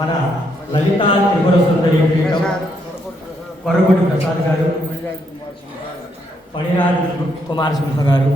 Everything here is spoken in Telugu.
మన లలితా త్రిపుర సుందరి పీఠం కొరగుడి ప్రసాద్ గారు, పణిరాజ్ కుమార్ సింహ గారు,